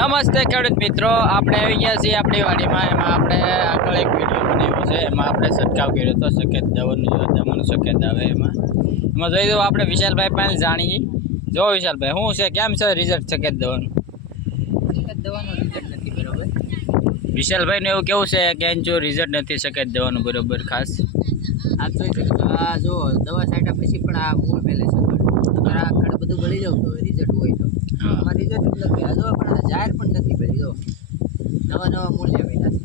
નમસ્તે ખેડૂત મિત્રો આપણે આવી ગયા છીએ આપણી વાડીમાં. એમાં આપણે આગળ એક વીડિયો બનાવ્યો છે. એમાં આપણે છંટકાવ કર્યો હતો સફેદ દવાનું દમણ સફેદ આવે એમાં. એમાં જોઈ દઉં આપણે વિશાલભાઈ પાસે જાણીએ. જો વિશાલભાઈ શું છે કેમ છે? રિઝલ્ટ સફેદ દવાનું દવાનું રિઝલ્ટ નથી બરોબર? વિશાલભાઈને એવું કેવું છે કે જો રિઝલ્ટ નથી સફેદ દવાનું બરોબર ખાસ. આ જોઈ શકો આ જો દવા છાંટ્યા પછી પણ આ મૂળ પહેલે છે. બધું જાવ તો રિઝલ્ટ હોય તો. હા. આમાં રિઝલ્ટ જ નથી આ પણ જાહેર પણ નથી કરી જો નવા નવા મૂળ લેવાયેલા છે.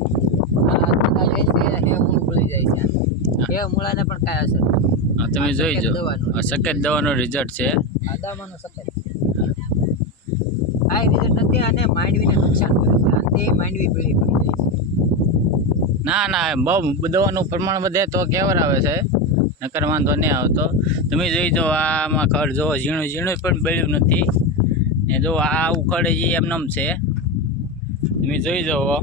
આ એ મૂળ ભૂલી જાય છે. એ મૂળાને પણ કાંઈ અસર હા, તમે જોઈ જો. સફેદ દવાનો રિઝલ્ટ છે. આ દવાનું સફેદ આ રિઝલ્ટ નથી અને માંડવીને નુકસાન કરે છે. આનાથી માંડવી પીળી પડી જાય છે. ના ના બહુ દવાનું પ્રમાણ વધે તો કેવર આવે છે. નકર વાંધો નહીં આવતો. તમે જોઈ જો આમાં ખડ જો ઝીણું ઝીણું પણ બળ્યું નથી. ને જો આ ઉખડે જે એમનેમ છે. તમે જોઈ જુઓ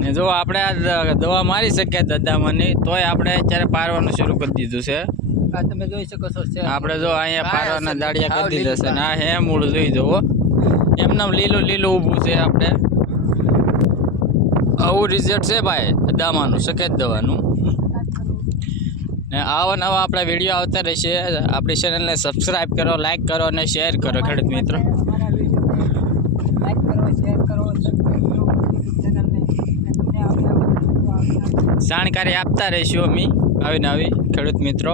ને જો આપણે આ દવા મારી શકીએ દદામાંની તોય આપણે અત્યારે પારવાનું શરૂ કરી દીધું છે. આ તમે જોઈ શકો છો છે. આપણે જો અહીંયા પારવાના દાડિયા કરી દીધા છે. ને આ હે મૂળ જોઈ જુઓ એમનેમ લીલું લીલું ઊભું છે આપણે. આવું રિઝલ્ટ છે ભાઈ દામાનું સફેદ દવાનું. ને આવા નવા આપણા વીડિયો આવતા રહેશે. આપણી ચેનલને સબસ્ક્રાઈબ કરો લાઈક કરો અને શેર કરો, ખેડૂત મિત્રો. જાણકારી આપતા રહીશું અમે, આવી નવી ખેડૂત મિત્રો.